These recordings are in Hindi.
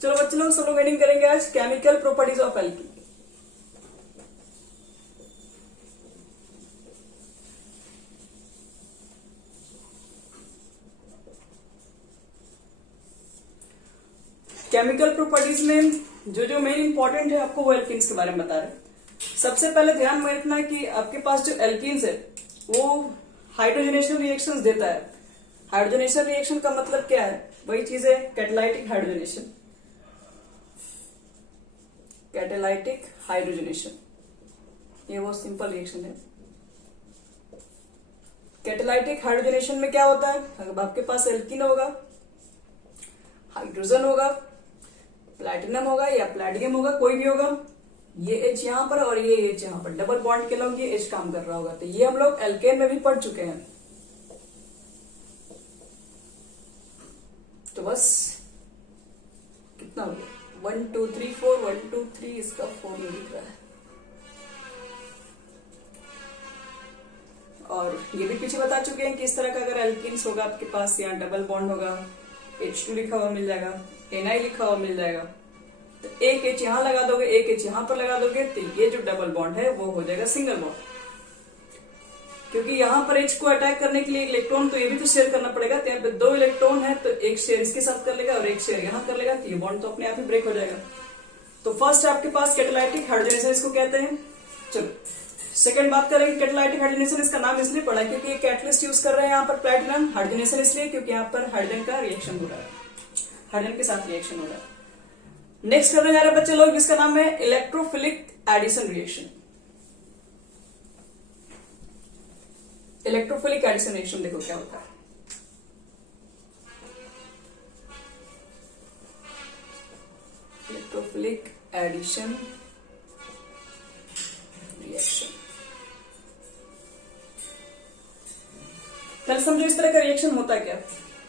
चलो बच्चे लोग सब लोग रीडिंग करेंगे आज chemical properties of alkene. Chemical properties में जो मेन इंपॉर्टेंट है आपको वो एल्कीन्स के बारे में बता रहे हैं। सबसे पहले ध्यान में रखना है कि आपके पास जो एल्कीन्स है वो हाइड्रोजनेशन रिएक्शंस देता है। हाइड्रोजनेशन रिएक्शन का मतलब क्या है? वही चीज है कैटालाइटिक हाइड्रोजनेशन। कैटालाइटिक हाइड्रोजनेशन ये बहुत सिंपल रिएक्शन है। कैटालाइटिक हाइड्रोजनेशन में क्या होता है? अगर आपके पास एल्कीन होगा, हाइड्रोजन होगा, प्लैटिनम होगा या प्लैटिनम होगा, कोई भी होगा, ये एच यहां पर और ये एच यहां पर, डबल बॉन्ड के लोग ये एच काम कर रहा होगा। तो ये हम लोग एल्केन में भी पढ़ चुके हैं। तो बस कितना हो गया 1 2 3 4 1 2 3 इसका 4 में दिख रहा है। और ये भी पीछे बता चुके हैं कि इस तरह का अगर एल्कीन्स होगा आपके पास, यहाँ डबल बॉन्ड होगा, H2 लिखा हुआ मिल जाएगा, Na लिखा हुआ मिल जाएगा, तो एक एच यहां लगा दोगे, एक एच यहां पर लगा दोगे, तो ये जो डबल बॉन्ड है वो हो जाएगा सिंगल बॉन्ड। क्योंकि यहां पर एच को अटैक करने के लिए इलेक्ट्रॉन तो ये भी तो शेयर करना पड़ेगा। तो यहाँ पे 2 इलेक्ट्रॉन है तो एक शेयर इसके साथ कर लेगा और एक शेयर यहां कर लेगा, तो ये बॉन्ड तो अपने आप ही ब्रेक हो जाएगा। तो फर्स्ट आपके पास कैटालाइटिक हाइड्रोजनेशन इसको कहते हैं। चलो सेकंड बात करेंगे कैटालाइटिक हाइड्रोजनेशन। इसका नाम इसलिए पड़ा क्योंकि ये कैटलिस्ट यूज कर रहे हैं यहाँ पर प्लैटिनम। हाइड्रोजनेशन इसलिए क्योंकि यहाँ पर हाइड्रोजन का रिएक्शन हो रहा है, हाइड्रोजन के साथ रिएक्शन हो रहा है। नेक्स्ट करने जा रहे हैं बच्चे लोग जिसका नाम है electrophilic addition reaction. Electrophilic addition reaction देखो क्या होता है। इलेक्ट्रोफिलिक एडिशन रिएक्शन, पहले समझो इस तरह का रिएक्शन होता क्या।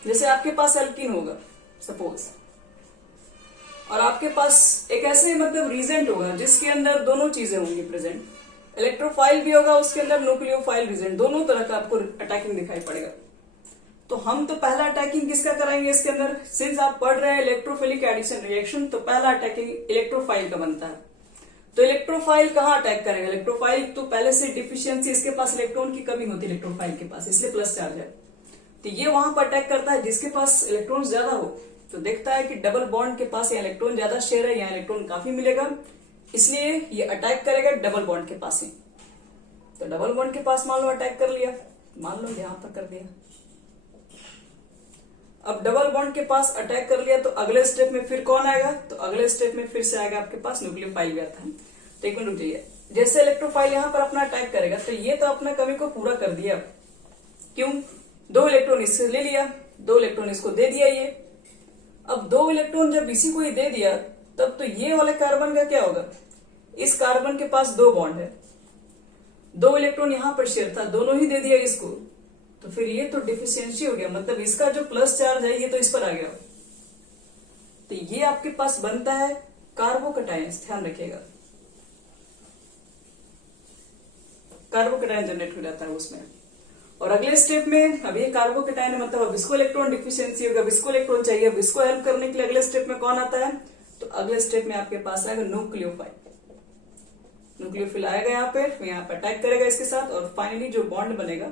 जैसे आपके पास एल्कीन होगा सपोज, और आपके पास एक ऐसे मतलब रीजेंट होगा जिसके अंदर दोनों चीजें होंगी प्रेजेंट। इलेक्ट्रोफाइल भी होगा, उसके अंदर न्यूक्लियोफाइल रीजेंट, दोनों तरह का आपको अटैकिंग दिखाई पड़ेगा। तो हम तो पहला अटैकिंग किसका कराएंगे इसके अंदर? सिंस आप पढ़ रहे हैं इलेक्ट्रोफिलिक एडिशन रिएक्शन, तो पहला अटैकिंग इलेक्ट्रोफाइल का बनता है। तो इलेक्ट्रोफाइल कहाँ अटैक करेगा? इलेक्ट्रोफाइल तो पहले से डिफिशियंसी, इसके पास इलेक्ट्रॉन की कमी होती है इलेक्ट्रोफाइल के पास, इसलिए प्लस चार्ज है। तो ये वहां पर अटैक करता है जिसके पास इलेक्ट्रॉन ज्यादा हो। तो देखता है कि डबल बॉन्ड के पास या इलेक्ट्रॉन ज्यादा शेयर है, यहाँ इलेक्ट्रॉन काफी मिलेगा, इसलिए ये अटैक करेगा डबल बॉन्ड के पास ही। तो डबल बॉन्ड के पास मान लो अटैक कर लिया, मान लो यहां पर कर दिया। अब डबल बॉन्ड के पास अटैक कर लिया तो अगले स्टेप में फिर कौन आएगा? तो अगले स्टेप में फिर से आएगा आपके पास न्यूक्लियोफाइल भी आता है। तो एक मिनट रुक जाइए। जैसे इलेक्ट्रोफाइल यहां पर अपना अटैक करेगा तो ये तो अपना कमी को पूरा कर दिया। क्यों? 2 इलेक्ट्रॉन इससे ले लिया, 2 इलेक्ट्रॉन इसको दे दिया ये। अब 2 इलेक्ट्रॉन जब इसी को ही दे दिया तब तो ये वाले कार्बन का क्या होगा? इस कार्बन के पास 2 बॉन्ड है, 2 इलेक्ट्रॉन यहां पर शेयर था, दोनों ही दे दिया इसको, तो फिर ये तो डिफिशियंसी हो गया, मतलब इसका जो प्लस चार्ज है ये तो इस पर आ गया। तो ये आपके पास बनता है कार्बोकटायंस, ध्यान रखिएगा, कार्बोकटायन जनरेट हो जाता है उसमें। और अगले स्टेप में अब ये कार्बोकटायन है, मतलब अब इसको इलेक्ट्रॉन डिफिशियंसी होगा, अब इसको इलेक्ट्रॉन चाहिए, अब इसको हेल्प करने के लिए अगले स्टेप में कौन आता है? तो अगले स्टेप में आपके पास आएगा न्यूक्लियोफाइल। न्यूक्लियोफिल आएगा यहाँ पे अटैक करेगा इसके साथ, और फाइनली जो बॉन्ड बनेगा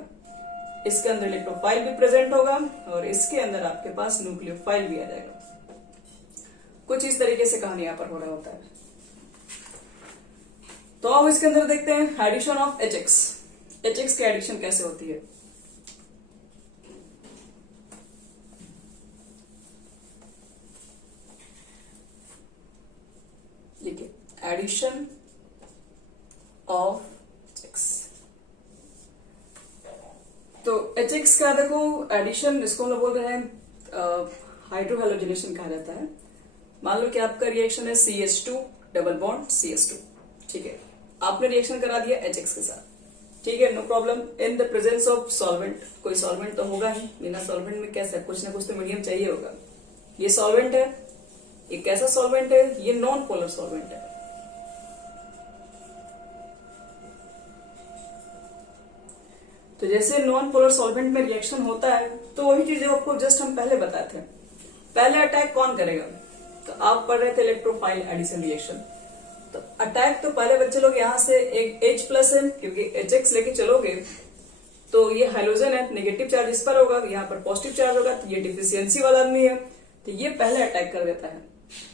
इसके अंदर इलेक्ट्रोफाइल भी प्रेजेंट होगा और इसके अंदर आपके पास न्यूक्लियोफाइल भी आ जाएगा। कुछ इस तरीके से कहानी यहाँ पर हो रहा होता है। तो अब इसके अंदर देखते हैं एडिशन ऑफ HX। HX की एडिशन कैसे होती है? देखिए एडिशन ऑफ HX। तो HX का देखो एडिशन, इसको हम लोग बोल रहे हैं हाइड्रोहैलोजनेशन कहा जाता है। मान लो कि आपका रिएक्शन है CH2 डबल बॉन्ड CH2, ठीक है, आपने रिएक्शन करा दिया HX के साथ, ठीक है, no problem. In the presence of solvent, कोई सॉल्वेंट तो होगा ही, बिना सॉल्वेंट में कैसे, कुछ ना कुछ तो मीडियम चाहिए होगा। ये सॉल्वेंट है, ये कैसा सॉल्वेंट है? ये नॉन पोलर सॉल्वेंट है। तो जैसे नॉन पोलर सॉल्वेंट में रिएक्शन होता है तो वही चीजें आपको जस्ट हम पहले बताए थे। पहले अटैक कौन करेगा? तो आप पढ़ रहे थे इलेक्ट्रोफाइल एडिशन रिएक्शन। तो अटैक तो पहले बच्चे लोग यहाँ से एक H प्लस है, क्योंकि HX लेके चलोगे तो ये हाइड्रोजन है, नेगेटिव चार्ज इस पर होगा, यहाँ पर पॉजिटिव चार्ज होगा, तो ये डिफिशियंसी वाला आदमी है, तो ये पहले अटैक कर देता है।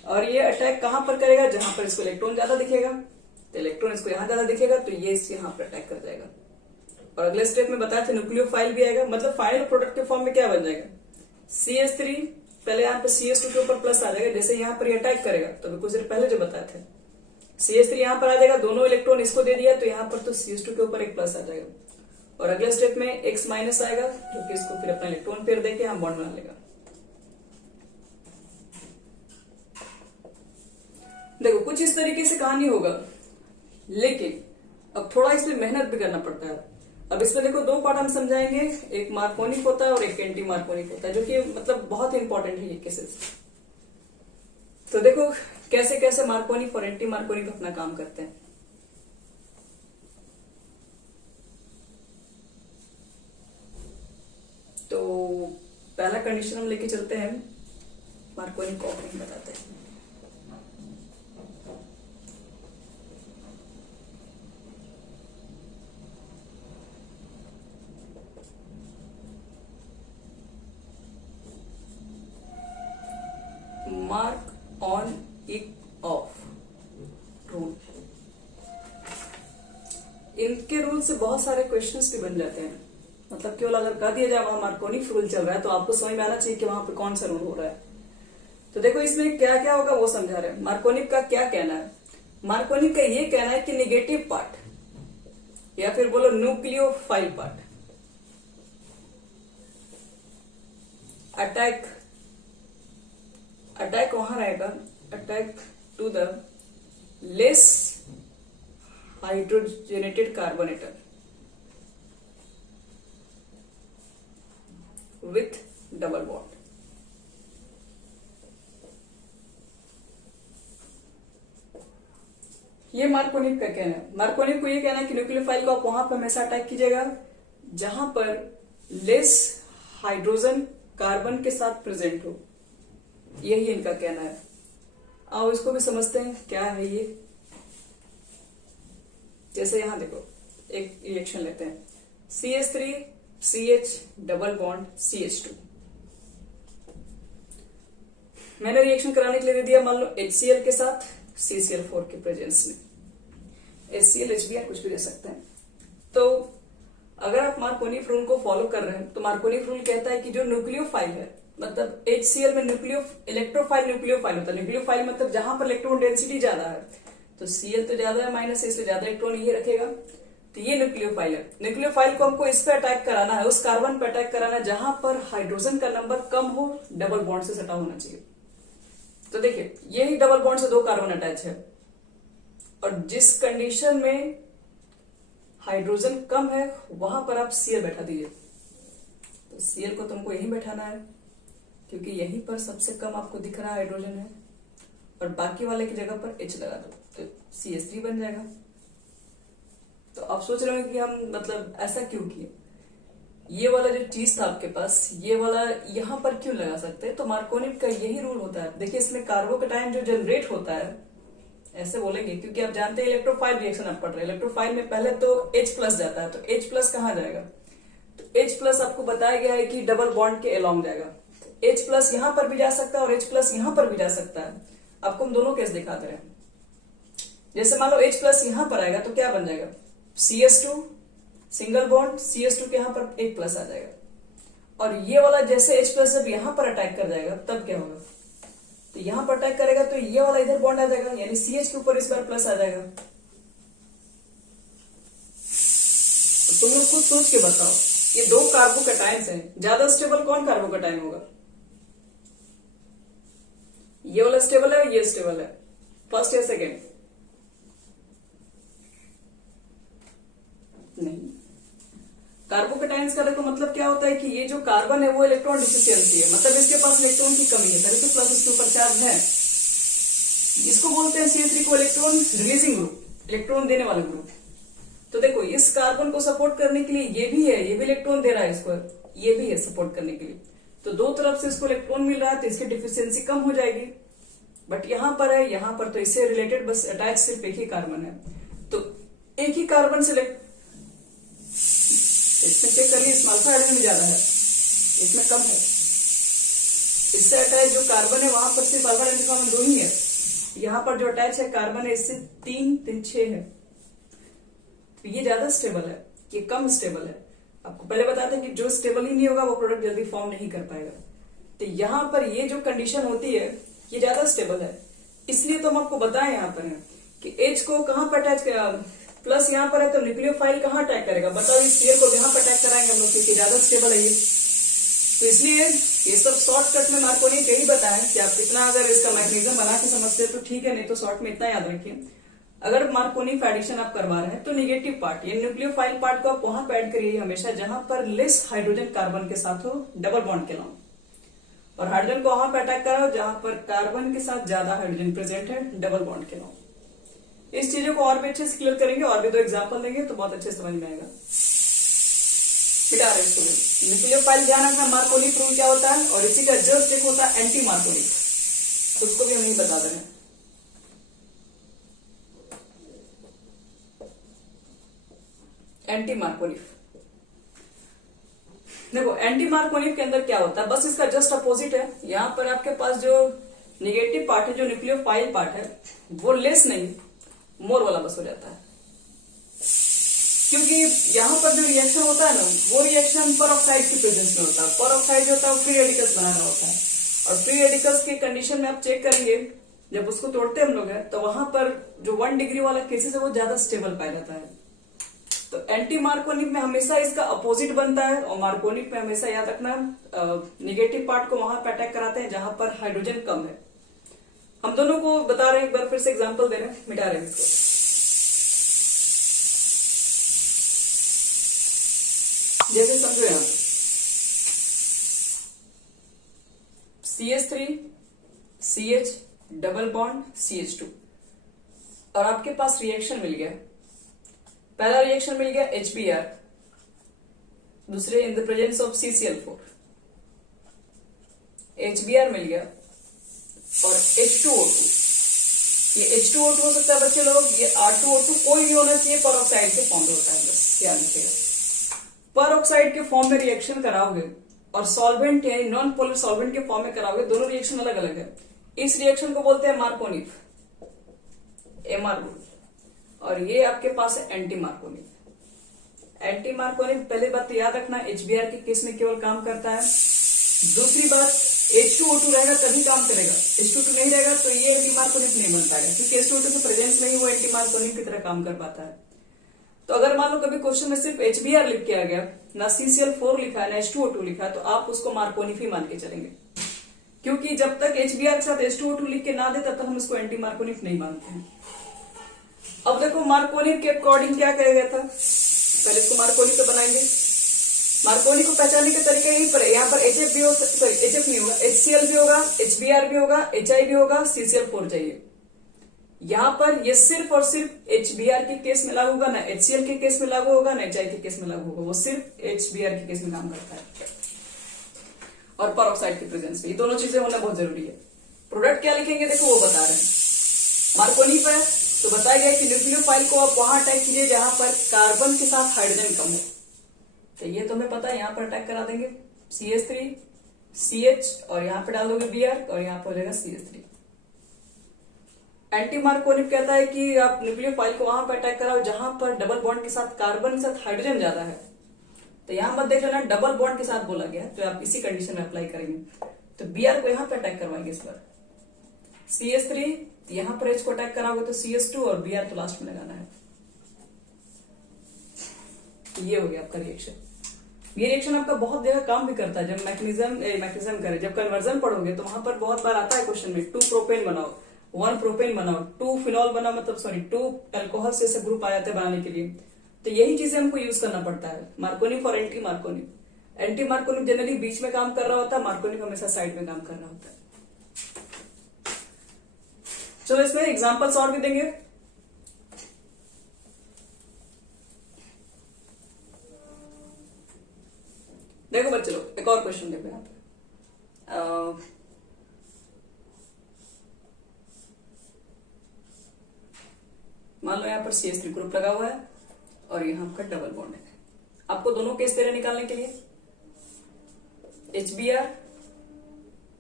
और ये अटैक कहां पर करेगा? जहां पर इसको इलेक्ट्रॉन ज्यादा दिखेगा, तो इलेक्ट्रॉन इसको यहां ज्यादा दिखेगा, तो ये इस यहाँ पर अटैक कर जाएगा। और अगले स्टेप में बताया था न्यूक्लियोफाइल भी आएगा, मतलब फाइनल प्रोडक्ट के फॉर्म में क्या बन जाएगा? CH3, पहले यहाँ पे CH2 के ऊपर प्लस आ जाएगा, जैसे यहाँ पर ये अटैक करेगा, तो कुछ देर पहले जो बताए थे CH3 यहाँ पर आ जाएगा, दोनों इलेक्ट्रॉन इसको दे दिया, तो यहाँ पर तो CH2 के ऊपर एक प्लस आ जाएगा। और अगले स्टेप में X माइनस आएगा, जो कि इसको फिर अपना इलेक्ट्रॉन पेयर देके यहाँ बॉन्ड बना लेगा। देखो कुछ इस तरीके से कहानी होगा, लेकिन अब थोड़ा इसमें मेहनत भी करना पड़ता है। अब इसमें देखो दो पार्ट हम समझाएंगे, एक मार्कोनिक होता है और एक एंटी मार्कोनिक होता है, जो कि मतलब बहुत इंपॉर्टेंट है ये केसेस। तो देखो कैसे कैसे मार्कोनिक और एंटी मार्कोनिक अपना काम करते हैं। तो पहला कंडीशन हम लेके चलते हैं, मार्कोनिक ऑफरिंग बताते हैं। मार्क ऑन इक ऑफ रूल, इनके रूल से बहुत सारे क्वेश्चंस भी बन जाते हैं। मतलब केवल अगर कह दिया जाए वहां मार्कोनिक रूल चल रहा है, तो आपको समझ में आना चाहिए कि वहां पे कौन सा रूल हो रहा है। तो देखो इसमें क्या क्या होगा वो समझा रहे हैं। मार्कोनिक का क्या कहना है? मार्कोनिक का ये कहना है कि निगेटिव पार्ट या फिर बोलो न्यूक्लियोफाइल पार्ट अटैक वहां रहेगा, attack to the less hydrogenated carbon atom with double bond. ये मार्कोनिक का कहना है। मार्कोनिक को ये कहना है कि न्यूक्लियोफाइल को आप वहां पर हमेशा अटैक कीजिएगा जहां पर लेस हाइड्रोजन कार्बन के साथ प्रेजेंट हो, यही इनका कहना है। आओ इसको भी समझते हैं क्या है ये। जैसे यहां देखो एक रिएक्शन लेते हैं, CH3 CH double bond CH2। मैंने रिएक्शन कराने के लिए दे दिया मान लो HCl के साथ CCl4 के प्रेजेंस में, HCl HBr कुछ भी दे सकते हैं। तो अगर आप मार्कोनिक रूल को फॉलो कर रहे हैं तो मार्कोनिक रूल कहता है कि जो न्यूक्लियोफाइल है, मतलब HCl में इलेक्ट्रोफाइल न्यूक्लियोफाइल होता है। न्यूक्लियोफाइल मतलब जहां पर इलेक्ट्रॉन डेंसिटी ज्यादा है, तो Cl तो ज्यादा है माइनस, इसलिए ज्यादा इलेक्ट्रॉन ये रखेगा, तो ये न्यूक्लियोफाइल है। न्यूक्लियोफाइल को हमको इस पे अटैक कराना है, उस कार्बन पे अटैक कराना है जहां पर हाइड्रोजन का नंबर कम हो, डबल बॉन्ड से सटा होना चाहिए। तो देखिए यही डबल बॉन्ड से दो कार्बन अटैच है, और जिस कंडीशन में हाइड्रोजन कम है वहां पर आप Cl बैठा दीजिए। तो Cl को तुमको यहीं बैठाना है, क्योंकि यहीं पर सबसे कम आपको दिख रहा हाइड्रोजन है, और बाकी वाले की जगह पर H लगा दो, तो CH3 बन जाएगा। तो आप सोच रहे हो कि हम मतलब ऐसा क्यों किए, ये वाला जो चीज था आपके पास, ये वाला यहां पर क्यों लगा सकते हैं? तो मार्कोनिक का यही रूल होता है। देखिए इसमें कार्बोकेटायन जो जनरेट होता है, ऐसे बोलेंगे क्योंकि आप जानते हैं इलेक्ट्रोफाइल रिएक्शन आप पढ़ रहे हैं। इलेक्ट्रोफाइल में पहले तो H प्लस जाता है, तो H प्लस कहां जाएगा? तो H प्लस आपको बताया गया है कि डबल बॉन्ड के अलोंग जाएगा। तो H प्लस यहां पर भी जा सकता है और H प्लस यहां पर भी जा सकता है। आपको हम दोनों केस दिखाते रहे। जैसे मान लो H प्लस यहां पर आएगा तो क्या बन जाएगा? CH2 सिंगल बॉन्ड, CH2 के यहां पर एक प्लस आ जाएगा, और ये वाला जैसे H प्लस जब यहां पर अटैक कर जाएगा तब क्या होगा? तो यहां पर अटैक करेगा तो ये वाला इधर बॉन्ड आ जाएगा, यानी CH के ऊपर इस बार प्लस आ जाएगा। तो तुम लोग खुद सोच के बताओ, ये दो कार्बोकेटायंस हैं, ज्यादा स्टेबल कौन कार्बोकेटायन होगा? ये वाला स्टेबल है, ये स्टेबल है, फर्स्ट या सेकेंड? नहीं। कार्बोकेटायंस का देखो मतलब क्या होता है कि ये जो कार्बन है वो इलेक्ट्रॉन डिफिशियंसी है, मतलब इसके पास इलेक्ट्रॉन की कमी है, तभी तो प्लस इसके ऊपर चार्ज है। इसको बोलते हैं CH3 को इलेक्ट्रॉन रिलीजिंग ग्रुप, इलेक्ट्रॉन देने वाला ग्रुप। तो देखो इस कार्बन को सपोर्ट करने के लिए ये भी है, ये भी इलेक्ट्रॉन दे रहा है इसको, ये भी है सपोर्ट करने के लिए। तो दो तरफ से इसको इलेक्ट्रॉन मिल रहा है, तो इसकी डिफिशियंसी कम हो जाएगी। बट यहां पर है, यहां पर तो इससे रिलेटेड बस अटैच सिर्फ एक ही कार्बन है, तो एक ही कार्बन सिलेक्ट, इसमें चेक करिए, इसमें अल्फा हाइड्रोजन ज्यादा है, इसमें कम है। इससे अटैच जो कार्बन है वहां पर सिर्फ अल्फा हाइड्रोजन कॉमन 2 ही है, यहां पर जो अटैच है कार्बन है इससे 3 3 6 है, तो ये ज्यादा स्टेबल है, ये कम स्टेबल है। आपको पहले बताते हैं कि जो स्टेबल ही नहीं होगा वो प्रोडक्ट जल्दी फॉर्म नहीं कर पाएगा। तो यहां पर ये जो कंडीशन होती है ये ज्यादा स्टेबल है, इसलिए तो हम आपको बताएं यहां पर है कि H को कहां पर अटैच किया, प्लस यहां पर है तो न्यूक्लियोफाइल कहां अटैक करेगा, बताओ इस पेयर को यहां पर अटैक कराएंगे हम लोग क्योंकि ज्यादा स्टेबल है ये। तो इसलिए ये सब शॉर्टकट में मार्कोनी यही बताया कि आप कितना अगर इसका मैकेनिज्म बना के समझते तो ठीक है, नहीं तो शॉर्ट में इतना याद रखिए, अगर मार्कोनी एडिशन आप करवा रहे हैं तो निगेटिव पार्ट या न्यूक्लियोफाइल पार्ट को आप वहां पे ऐड करिए हमेशा जहां पर लेस हाइड्रोजन कार्बन के साथ हो, डबल बॉन्ड के नाम, और हाइड्रोजन को वहां पे अटैक कराओ जहां पर कार्बन के साथ ज्यादा हाइड्रोजन प्रेजेंट है, डबल बॉन्ड के नाम। इस चीजों को और भी अच्छे से क्लियर करेंगे, और भी 2 एग्जाम्पल देंगे तो बहुत अच्छे समझ में आएगा। न्यूक्लियोफाइल ध्यान रखना, मार्कोनी रूल क्या होता है, और इसी का जस्ट एक होता है एंटी मार्कोनी, तो उसको भी हम नहीं बता दे रहे हैं। एंटी मार्कोनिफ, देखो एंटी मार्कोनिफ के अंदर क्या होता है, बस इसका जस्ट अपोजिट है। यहां पर आपके पास जो निगेटिव पार्ट है, जो न्यूक्लियोफाइल पार्ट है, वो लेस नहीं मोर वाला बस हो जाता है, क्योंकि यहां पर जो रिएक्शन होता है ना वो रिएक्शन परऑक्साइड की प्रेजेंस में होता है। परऑक्साइड जो होता है वो फ्री रेडिकल्स बना रहा होता है, और फ्री रेडिकल्स की कंडीशन में आप चेक करेंगे जब उसको तोड़ते हम लोग हैं तो वहां पर जो 1 डिग्री वाला केसेस है वो ज्यादा स्टेबल पाया जाता है। तो एंटी मार्कोनिक में हमेशा इसका अपोजिट बनता है, और मार्कोनिक में हमेशा याद रखना निगेटिव पार्ट को वहां पर अटैक कराते हैं जहां पर हाइड्रोजन कम है। हम दोनों को बता रहे हैं, एक बार फिर से एग्जांपल दे रहे हैं, मिटा रहे हैं इसको। जैसे समझो यहां CH3 CH double bond CH2, और आपके पास रिएक्शन मिल गया, पहला रिएक्शन मिल गया HBr, दूसरे इन the presence of CCl4, HBr मिल गया और H2O2, ये H2O2 हो सकता है बच्चे लोग, ये R2O2 कोई भी होना चाहिए, परऑक्साइड के फॉर्म में होता है, बस ध्यान रखिएगा। परऑक्साइड के फॉर्म में रिएक्शन कराओगे और सॉल्वेंट यानी नॉन पोलर सॉल्वेंट के फॉर्म में कराओगे, दोनों रिएक्शन अलग अलग है। इस रिएक्शन को बोलते हैं मार्कोनिफ, MR रूल, और ये आपके पास है एंटी मार्कोनिफ। एंटी मार्कोनिफ पहली बात तो याद रखना HBr के केस में केवल काम करता है, दूसरी बात H2O2 रहेगा तभी काम करेगा, H2O2 नहीं रहेगा तो ये एंटी मार्कोनिफ नहीं बन पाएगा, क्योंकि H2O2 के प्रेजेंस में ही वो एंटी मार्कोनिफ की तरह काम कर पाता है। तो अगर मान लो कभी क्वेश्चन में सिर्फ HBr लिख के आ गया, ना CCl4 लिखा है ना H2O2 लिखा है, तो आप उसको मार्कोनिफ ही मान के चलेंगे, क्योंकि जब तक HBr के साथ H2O2 लिख के ना दे तब तक हम इसको एंटी मार्कोनिफ नहीं मानते हैं। अब देखो मार्कोनिफ के अकॉर्डिंग क्या कहा गया था, पहले इसको मार्कोनिफ पे बनाएंगे। मार्कोनिफ को पहचानने के तरीके यही पर है, यहाँ पर HF भी हो, सॉरी HF नहीं होगा, HCl भी होगा, HBr भी होगा, HI भी होगा, CCl4 चाहिए। यहाँ पर ये सिर्फ और सिर्फ HBr के केस में लागू होगा, ना HCl के केस में लागू होगा, ना HI के केस में लागू होगा, वो सिर्फ HBr के केस में काम करता है, और परऑक्साइड की प्रेजेंस में ये दोनों चीजें होना बहुत जरूरी है। प्रोडक्ट क्या लिखेंगे देखो वो बता रहे हैं, मार्कोनिफ है तो बताया गया कि न्यूक्लियोफाइल को आप वहां अटैक कीजिए जहां पर कार्बन के साथ हाइड्रोजन कम हो, तो ये तुम्हें पता है, यहां पर अटैक करा देंगे CH3 CH और यहां पे डाल दोगे Br और यहां पर हो जाएगा CH3। एंटी मार्कोनिफ कहता है कि आप न्यूक्लियोफाइल को वहां पर अटैक कराओ जहां पर डबल बॉन्ड के साथ कार्बन के साथ हाइड्रोजन ज्यादा है, तो यहां मत देख लेना डबल बॉन्ड के साथ बोला गया, तो आप इसी कंडीशन में अप्लाई करेंगे, तो Br को यहां पर अटैक करवाएंगे इस बार, CH3 यहां पर H को अटैक कराओगे तो CS2 और Br तो लास्ट में लगाना है। ये हो गया आपका रिएक्शन। ये रिएक्शन आपका बहुत जगह काम भी करता है, जब मैकेनिज्म करे, जब कन्वर्जन पढ़ोगे तो वहां पर बहुत बार आता है क्वेश्चन में 2 प्रोपेन बनाओ, 1 प्रोपेन बनाओ, 2 फिनॉल बनाओ, मतलब सॉरी 2 अल्कोहल से ऐसे ग्रुप आ जाते हैं बनाने के लिए, तो यही चीजें हमको यूज करना पड़ता है, मार्कोनिफ और anti Markovnikov. Anti Markovnikov generally बीच में काम कर रहा होता है, मार्कोनिफ हमेशा साइड में काम कर रहा होता है। चलो इसमें एग्जांपल्स और भी देंगे। देखो बच्चे लोग एक और क्वेश्चन देखो यहाँ पे, यहाँ पर CH3 ग्रुप लगा हुआ है और यहाँ आपका डबल बॉन्ड है। आपको दोनों केस दे रहे निकालने के लिए, HBr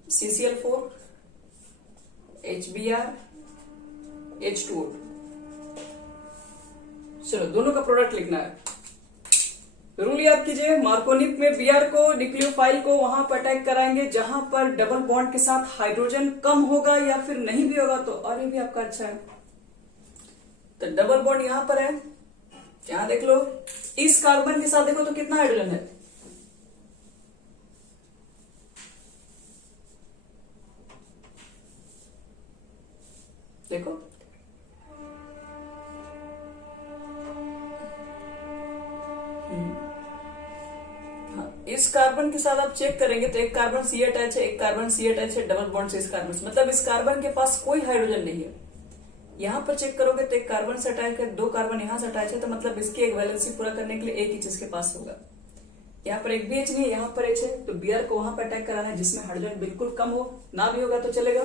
CCl4 HBr H2O2। चलो दोनों का प्रोडक्ट लिखना है। रूल याद कीजिए, मार्कोनिक में Br को न्यूक्लियोफाइल को वहां पर अटैक कराएंगे जहां पर डबल बॉन्ड के साथ हाइड्रोजन कम होगा या फिर नहीं भी होगा, तो और ये भी आपका अच्छा है। तो डबल बॉन्ड यहां पर है, यहां देख लो, इस कार्बन के साथ देखो तो कितना हाइड्रोजन है, देखो हाँ, इस कार्बन के साथ आप चेक करेंगे तो एक कार्बन C अटैच है, एक कार्बन C अटैच है डबल बॉन्ड से इस कार्बन से, मतलब इस कार्बन के पास कोई हाइड्रोजन नहीं है। यहां पर चेक करोगे तो एक कार्बन से अटैच है, दो कार्बन यहां से अटैच है, तो मतलब इसकी एक वैलेंसी पूरा करने के लिए एक ही इसके पास होगा। यहाँ पर एक भी H नहीं है, यहाँ पर H है, तो Br को वहां पर अटैक कराना है जिसमें हाइड्रोजन बिल्कुल कम हो, ना भी होगा तो चलेगा।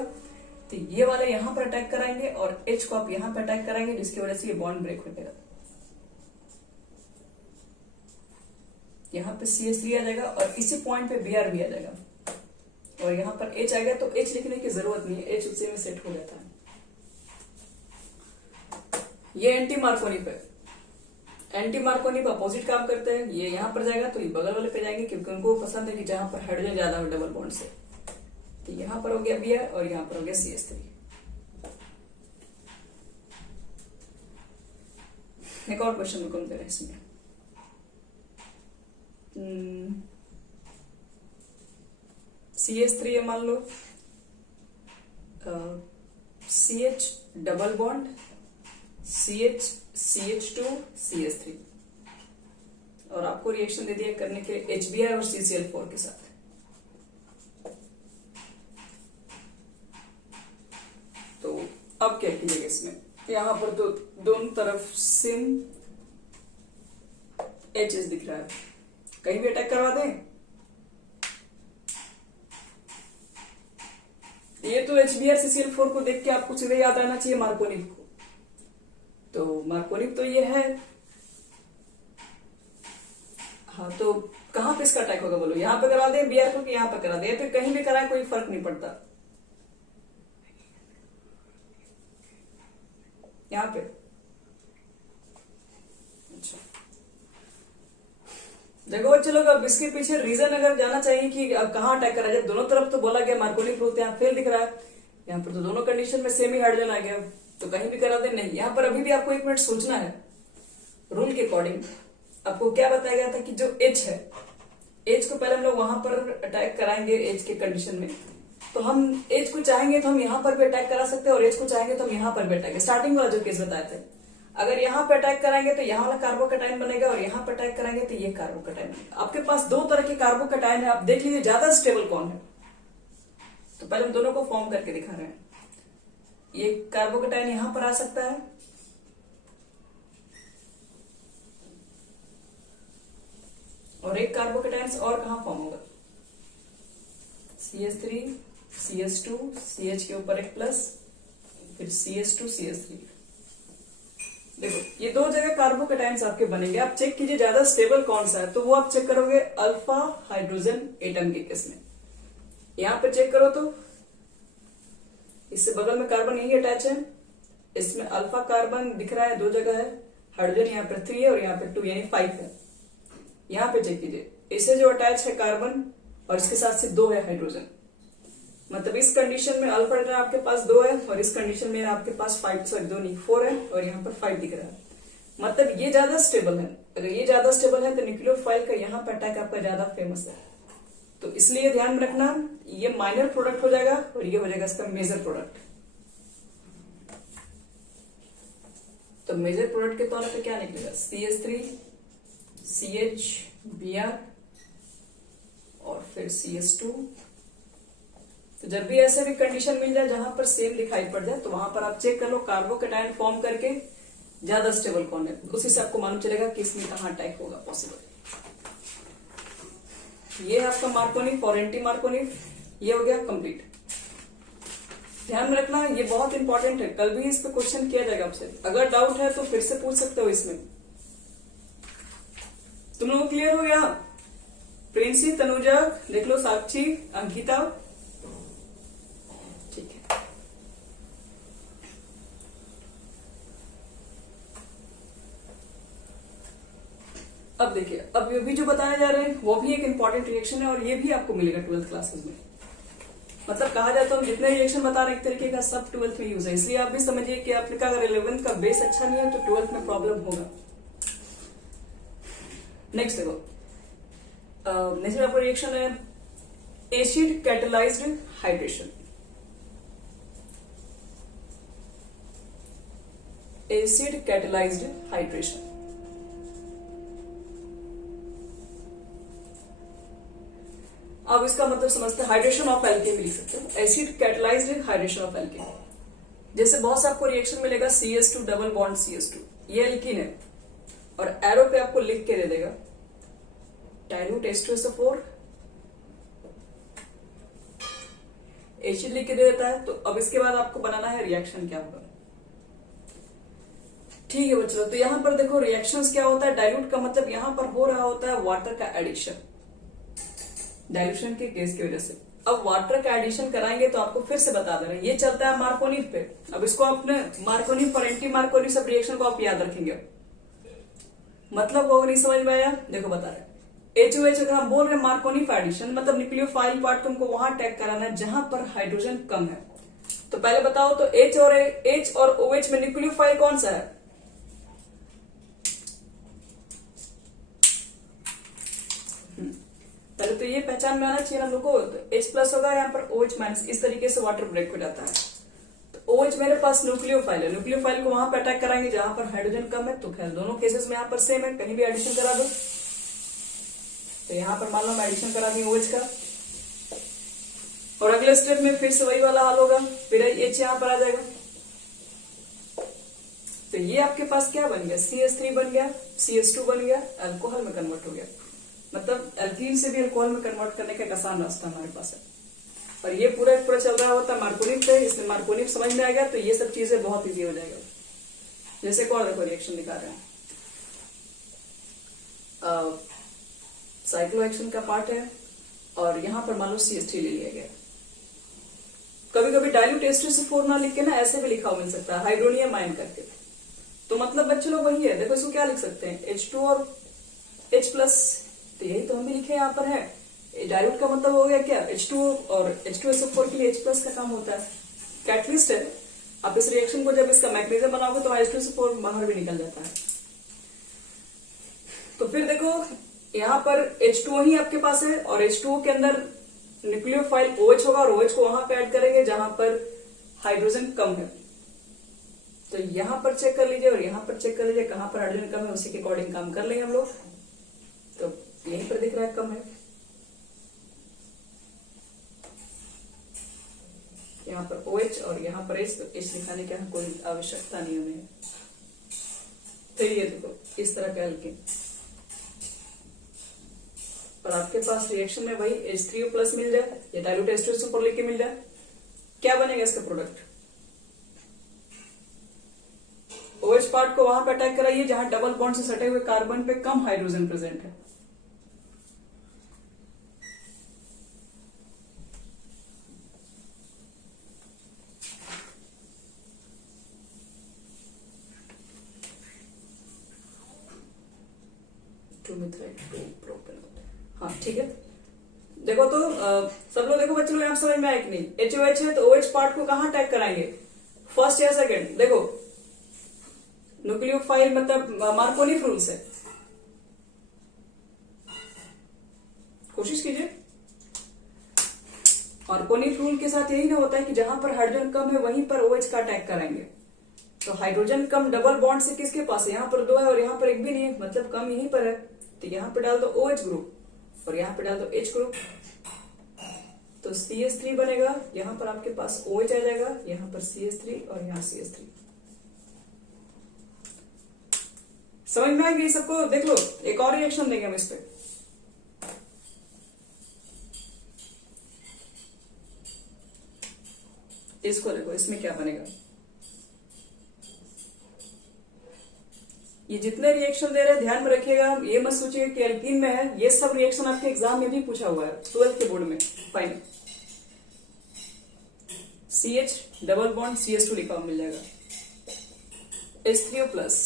तो ये वाले यहाँ पर अटैक कराएंगे और H को आप यहाँ पर अटैक कराएंगे, जिसकी वजह से ये बॉन्ड ब्रेक हो जाएगा। यहाँ पे CH3 आ जाएगा और इसी पॉइंट पे Br भी आ जाएगा और यहाँ पर H आ गया, तो H लिखने की जरूरत नहीं है, H उसी में सेट हो जाता है। ये एंटी मार्कोनिक है, एंटी मार्कोनिक अपोजिट काम करते हैं। ये यहाँ पर जाएगा तो ये बगल वाले पे जाएंगे, क्योंकि उनको पसंद है कि जहां पर हाइड्रोजन ज्यादा हो डबल बॉन्ड से। तो यहाँ पर हो गया Br और यहाँ पर हो गया CH3। एक और क्वेश्चन में कौन दे रहे हैं इसमें, CH3 है मान लो, CH double bond CH CH2 CH3 और आपको रिएक्शन दे दिया करने के लिए HBr और CCl4 के साथ। तो अब क्या कीजिएगा इसमें, यहां पर तो दोनों तरफ सेम H's दिख रहा है, कहीं भी अटैक करवा दें। ये तो HBr CCl4 को देख के आपको सीधे याद रहना चाहिए मार्कोनिक को, तो मार्कोनिक तो ये है। हाँ, तो कहां पे इसका अटैक होगा बोलो, यहां पे करा दे Br को कि यहां पे करा दे, या फिर कहीं भी कराए कोई फर्क नहीं पड़ता। यहां पे अच्छा देखो चलो, अब इसके पीछे रीजन अगर जाना चाहिए कि अब कहां अटैक करा जाए, दोनों तरफ तो बोला गया मार्कोनिक रूल, यहाँ फेल दिख रहा है, यहाँ पर तो दोनों कंडीशन में सेम ही हाइड्रोजन आ गया, तो कहीं भी करा दे नहीं। यहाँ पर अभी भी आपको एक मिनट सोचना है, रूल के अकॉर्डिंग आपको क्या बताया गया था कि जो H है, H को पहले हम लोग वहां पर अटैक कराएंगे H के कंडीशन में, तो हम H को चाहेंगे तो हम यहाँ पर भी अटैक करा सकते हैं और H को चाहेंगे तो हम यहाँ पर भी अटैक, स्टार्टिंग वाला जो केस बताए थे, अगर यहाँ पे अटैक कराएंगे तो यहाँ वाला कार्बोकैटायन बनेगा और यहाँ पे अटैक कराएंगे तो ये कार्बोकैटायन बनेगा। आपके पास दो तरह के कार्बोकैटायन है, आप देख लीजिए ज्यादा स्टेबल कौन है। तो पहले हम दोनों को फॉर्म करके दिखा रहे हैं। ये कार्बोकैटायन यहां पर आ सकता है और एक कार्बोकैटायन और कहां फॉर्म होगा, CH3 CH2 CH के ऊपर एक प्लस, फिर CH2 CH3। देखो ये दो जगह कार्बोकैटायंस आपके बनेंगे, आप चेक कीजिए ज्यादा स्टेबल कौन सा है, तो वो आप चेक करोगे अल्फा हाइड्रोजन एटम के केस में। यहां पे चेक करो तो इससे बगल में कार्बन यही अटैच है, इसमें अल्फा कार्बन दिख रहा है, दो जगह है, हाइड्रोजन यहाँ पे 3 है और यहाँ पे 2 यानी 5 है। यहाँ पे चेक कीजिए, इसे जो अटैच है कार्बन और इसके साथ से 2 है हाइड्रोजन, मतलब इस कंडीशन में अल्फा एटम आपके पास 2 है और इस कंडीशन में आपके पास 4 है और यहाँ पर 5 दिख रहा है, मतलब ये ज्यादा स्टेबल है। अगर ये ज्यादा स्टेबल है तो न्यूक्लियोफाइल का यहाँ पर अटैक आपका ज्यादा फेमस है, तो इसलिए ध्यान में रखना ये माइनर प्रोडक्ट हो जाएगा और ये हो जाएगा इसका मेजर प्रोडक्ट। तो मेजर प्रोडक्ट के तौर पे क्या निकलेगा, CH3 CH Br और फिर CH2। तो जब भी ऐसे भी कंडीशन मिल जाए जहां पर सेम दिखाई पड़ जाए तो वहां पर आप चेक कर लो कार्बोकैटायन फॉर्म करके ज्यादा स्टेबल कौन है, उसी से आपको मालूम चलेगा कि इसमें कहां अटैक होगा पॉसिबल। ये है आपका मार्कोनिक और एंटी मार्कोनिक, ये हो गया कंप्लीट। ध्यान में रखना, ये बहुत इंपॉर्टेंट है, कल भी इस पे क्वेश्चन किया जाएगा आपसे। अगर डाउट है तो फिर से पूछ सकते हो इसमें। तुम लोगों को क्लियर हो गया? प्रिंसी, तनुजा, देख लो, साक्षी, अंकिता, ठीक है। अब देखिए, अब ये भी जो बताने जा रहे हैं वो भी एक इंपॉर्टेंट रिएक्शन है और ये भी आपको मिलेगा 12th क्लासेस में। मतलब कहा जाता है जितने रिएक्शन बता रहे एक तरीके का सब 12th में यूज है, इसलिए आप भी समझिए कि आपका अगर 11th का बेस अच्छा नहीं है तो 12th में प्रॉब्लम होगा। नेक्स्ट देखो, नेक्स्ट आपका रिएक्शन है acid catalysed hydration. Acid catalysed hydration, अब इसका मतलब समझते हैं, हाइड्रेशन ऑफ एल्केन भी लिख सकते हो, acid catalysed hydration of alkene. जैसे बहुत सा आपको रिएक्शन मिलेगा CH2 डबल बॉन्ड CH2, ये एल्कीन है और एरो पे आपको लिख के दे देगा डाइल्यूट H2SO4, एसिड लिख के दे देता है। तो अब इसके बाद आपको बनाना है रिएक्शन क्या होगा। ठीक है बच्चों, तो यहां पर देखो रिएक्शंस क्या होता है, डाइल्यूट का मतलब यहां पर हो रहा होता है वाटर का एडिशन, डाइल्यूशन के केस की वजह से। अब वाटर का एडिशन कराएंगे तो आपको फिर से बता दे रहे हैं, ये चलता है मार्कोनिव पे। अब इसको आपने मार्कोनिव और एंटी मार्कोनिव सब रिएक्शन को आप याद रखेंगे, मतलब वो नहीं समझ में आया? देखो बता रहे HOH, अगर हम बोल रहे हैं मार्कोनिव एडिशन मतलब न्यूक्लियोफाइल पार्ट को हमको वहां टैग कराना है जहां पर हाइड्रोजन कम है। तो पहले बताओ तो H और OH में न्यूक्लियोफाइल कौन सा है? पहले तो ये पहचान में आना चाहिए हम लोग को। तो H+ होगा, यहाँ पर OH-, इस तरीके से वाटर ब्रेक हो जाता है। तो OH मेरे पास न्यूक्लियोफाइल है, न्यूक्लियोफाइल को वहां पर अटैक कराएंगे जहां पर हाइड्रोजन कम है। तो खैर दोनों केसेस में यहाँ पर सेम है, कहीं भी एडिशन करा दो। तो यहाँ पर मान लो हम एडिशन करा दें OH का, और अगले स्टेप में फिर से वही वाला हाल होगा, फिर H यहाँ पर आ जाएगा। तो ये आपके पास क्या बन गया, CH3 बन गया, CH2 बन गया, अल्कोहल में कन्वर्ट हो गया। मतलब एल्कीन से भी अल्कोहल में कन्वर्ट करने का एक आसान रास्ता हमारे पास है। और ये पूरा चल रहा होता है मार्कोनिव पे, इसमें मार्कोनिव समझ में आ गया तो ये सब चीजें बहुत इजी हो जाएगा। जैसे कौन देखो रिएक्शन दिखा रहे हैं, साइक्लोहेक्सेन का पार्ट है और यहाँ पर मान लो CH3 ले लिया गया। कभी कभी डाइल्यूट H2SO4 ना लिख के ना ऐसे भी लिखा मिल सकता है, हाइड्रोनियम आयन करके। तो मतलब बच्चे लोग वही है, देखो इसको क्या लिख सकते हैं, H2 और H+, तो यही तो हम भी लिखे यहाँ पर है। डाइल्यूट का मतलब हो गया क्या, H2 और H2SO4 के लिए H+ का काम होता है, कैटलिस्ट है। आप इस रिएक्शन को जब इसका मैकेनिज्म बनाओगे तो H2SO4 बाहर भी निकल जाता है। तो फिर देखो यहाँ पर H2O ही आपके पास है और H2O के अंदर न्यूक्लियोफाइल OH होगा और OH को वहां पे ऐड करेंगे जहां पर हाइड्रोजन कम है। तो यहां पर चेक कर लीजिए और यहां पर चेक कर लीजिए, कहां पर हाइड्रोजन कम है उसी के अकॉर्डिंग काम कर लेंगे हम लोग। तो यहीं पर दिख रहा है कम है, यहाँ पर OH और यहाँ पर H, तो H दिखाने की कोई आवश्यकता नहीं हमें। फिर ये देखो इस तरह का एल्कीन, और आपके पास रिएक्शन में वही H3O+ मिल जाए या डाइल्यूट H2SO4 लेके मिल जाए, क्या बनेगा इसका प्रोडक्ट। OH पार्ट को वहां पे अटैक कराइए जहां डबल बॉन्ड से सटे हुए कार्बन पे कम हाइड्रोजन प्रेजेंट है। हाँ ठीक है, देखो तो सब लोग देखो बच्चों, आप समझ में आया कि नहीं। HOH है तो OH पार्ट को कहां अटैक कराएंगे, फर्स्ट या सेकंड। देखो न्यूक्लियोफाइल मतलब मार्कोनिव रूल से कोशिश कीजिए। मार्कोनिव रूल के साथ यही ना होता है कि जहां पर हाइड्रोजन कम है वहीं पर OH का अटैक कराएंगे। तो हाइड्रोजन कम डबल बॉन्ड से किसके पास है, यहाँ पर 2 है और यहाँ पर एक भी नहीं है, मतलब कम यहीं पर है। तो यहाँ पे डाल दो OH ग्रुप और यहाँ पे डाल दो H ग्रुप, तो CH3 बनेगा। यहाँ पर आपके पास OH आ जाएगा, यहाँ पर CH3 और यहाँ CH3। समझ में आएगी सबको। देख लो एक और रिएक्शन देंगे हम इस पे। इसको देखो, इसमें क्या बनेगा। ये जितने रिएक्शन दे रहे हैं ध्यान में रखिएगा, ये मत सोचिए कि एल्कीन में है। ये सब रिएक्शन आपके एग्जाम में भी पूछा हुआ है 12th के बोर्ड में। Fine, CH double bond CH2 लिखा हुआ मिल जाएगा, H3O प्लस।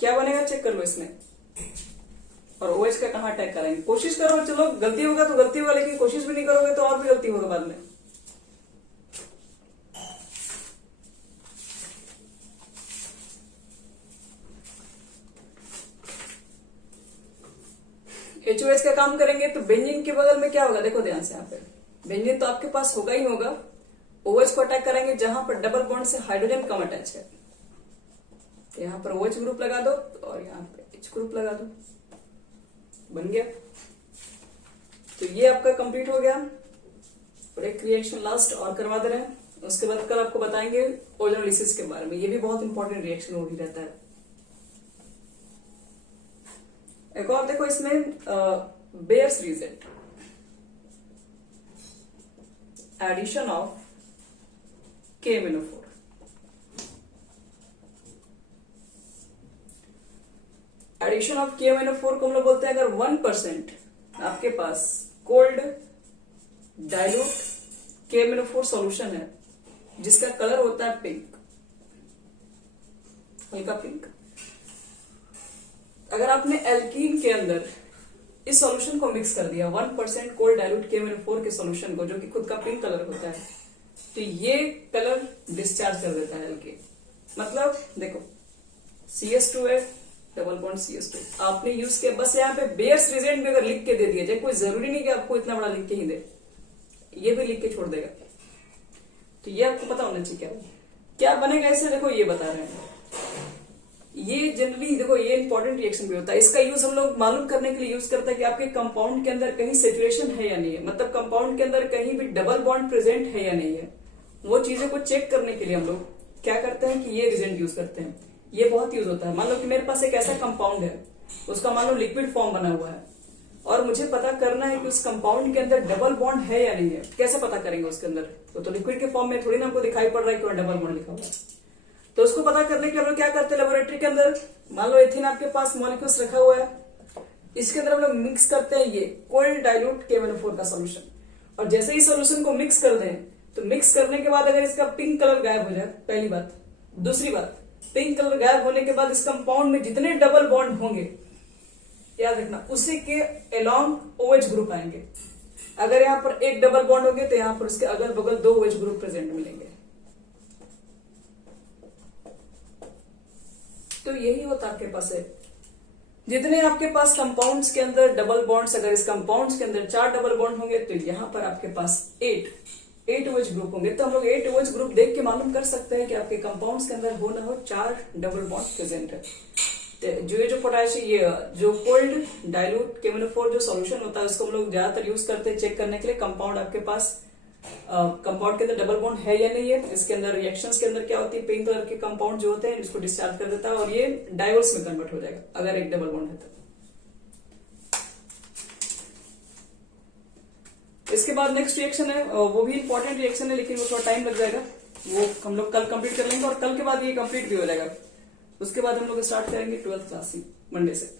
क्या बनेगा चेक कर लो इसमें। और OH का कहां अटैक करेंगे, कोशिश करो, चलो गलती होगा तो गलती होगा, लेकिन कोशिश भी नहीं करोगे तो और भी गलती होगा बाद में। HOH का काम करेंगे तो बेंजीन के बगल में क्या होगा, देखो ध्यान से। यहाँ पे बेंजीन तो आपके पास होगा ही होगा। OH को अटैक करेंगे जहां पर डबल बॉन्ड से हाइड्रोजन कम अटैच है। तो यहाँ पर OH ग्रुप लगा दो और यहाँ पे H ग्रुप लगा दो, बन गया। तो ये आपका कंप्लीट हो गया। और एक रिएक्शन लास्ट और करवा दे रहे हैं, उसके बाद कल आपको बताएंगे ओजोनोलिसिस के बारे में। ये भी बहुत इंपॉर्टेंट रिएक्शन वो भी रहता है। एक और देखो इसमें Baeyer's reagent, addition of KMnO4। Addition of KMnO4 को हम लोग बोलते हैं, अगर 1% आपके पास कोल्ड डाइल्यूट KMnO4 सॉल्यूशन है जिसका कलर होता है पिंक, हल्का पिंक। अगर आपने एल्कीन के अंदर इस सॉल्यूशन को मिक्स कर दिया 1% कोल्ड डाइल्यूट KMnO4 के सॉल्यूशन को, जो कि खुद का पिंक कलर होता है, तो ये कलर डिस्चार्ज कर देता है एल्कीन। मतलब देखो CH2 है, डबल बॉन्ड CH2 आपने यूज किया, बस यहाँ पे बेयर्स रीजेंट भी अगर लिख के दे दिया जाए, कोई जरूरी नहीं कि आपको इतना बड़ा लिख के ही दे, ये भी लिख के छोड़ देगा। तो ये आपको पता होना चाहिए क्या बनेगा इससे। देखो ये बता रहे हैं, ये जनरली देखो ये इंपॉर्टेंट रिएक्शन भी होता है। इसका यूज हम लोग मालूम करने के लिए यूज करते हैं कि आपके कंपाउंड के अंदर कहीं सेचुरेशन है या नहीं है, मतलब कंपाउंड के अंदर कहीं भी डबल बॉन्ड प्रेजेंट है या नहीं है। वो चीजों को चेक करने के लिए हम लोग क्या करते हैं कि ये रिजेंट यूज करते हैं। ये बहुत यूज होता है। मान लो कि मेरे पास एक ऐसा कंपाउंड है, उसका मान लो लिक्विड फॉर्म बना हुआ है, और मुझे पता करना है कि उस कंपाउंड के अंदर डबल बॉन्ड है या नहीं है। कैसे पता करेंगे उसके अंदर, तो लिक्विड के फॉर्म में थोड़ी ना हमको दिखाई पड़ रहा है कि डबल बॉन्ड लिखा हुआ है। तो उसको पता करने के लिए हम लोग क्या करते हैं, लेबोरेटरी के अंदर मान लो एथिन आपके पास मॉलिक्यूल्स रखा हुआ है, इसके अंदर हम लोग मिक्स करते हैं ये कोल्ड डाइल्यूट KMnO4 का सॉल्यूशन। और जैसे ही सॉल्यूशन को मिक्स कर दें, तो मिक्स करने के बाद अगर इसका पिंक कलर गायब हो जाए, पहली बात। दूसरी बात, पिंक कलर गायब होने के बाद इस कंपाउंड में जितने डबल बॉन्ड होंगे, याद रखना, उसी के अलोंग OH ग्रुप आएंगे। अगर यहाँ पर एक डबल बॉन्ड होंगे तो यहाँ पर उसके अगल बगल 2 OH ग्रुप प्रेजेंट मिलेंगे। तो यही होता आपके पास है, जितने आपके पास कंपाउंड्स के अंदर डबल बॉन्ड्स, अगर इस कंपाउंड्स के अंदर 4 डबल बॉन्ड होंगे तो यहाँ पर आपके पास 8 OH ग्रुप होंगे। तो हम लोग 8 OH ग्रुप देख के मालूम कर सकते हैं कि आपके कंपाउंड्स के अंदर हो ना हो 4 डबल बॉन्ड प्रेजेंट है। जो पोटेशियम, ये जो कोल्ड डाइल्यूट KMnO4 जो सॉल्यूशन होता है, उसको हम लोग ज्यादातर यूज करते हैं चेक करने के लिए कंपाउंड आपके पास कंपाउंड के अंदर डबल बॉन्ड है या नहीं है। इसके अंदर रिएक्शंस के अंदर क्या होती है, पिंक कलर के कंपाउंड जो होते हैं इसको डिस्चार्ज कर देता है और ये डाइवोल्स में कन्वर्ट हो जाएगा अगर एक डबल बॉन्ड है तो। इसके बाद नेक्स्ट रिएक्शन है, वो भी इंपॉर्टेंट रिएक्शन है, लेकिन वो थोड़ा टाइम लग जाएगा, वो हम लोग कल कंप्लीट कर लेंगे और कल के बाद ये कंप्लीट भी हो जाएगा। उसके बाद हम लोग स्टार्ट करेंगे 12th क्लास मंडे से।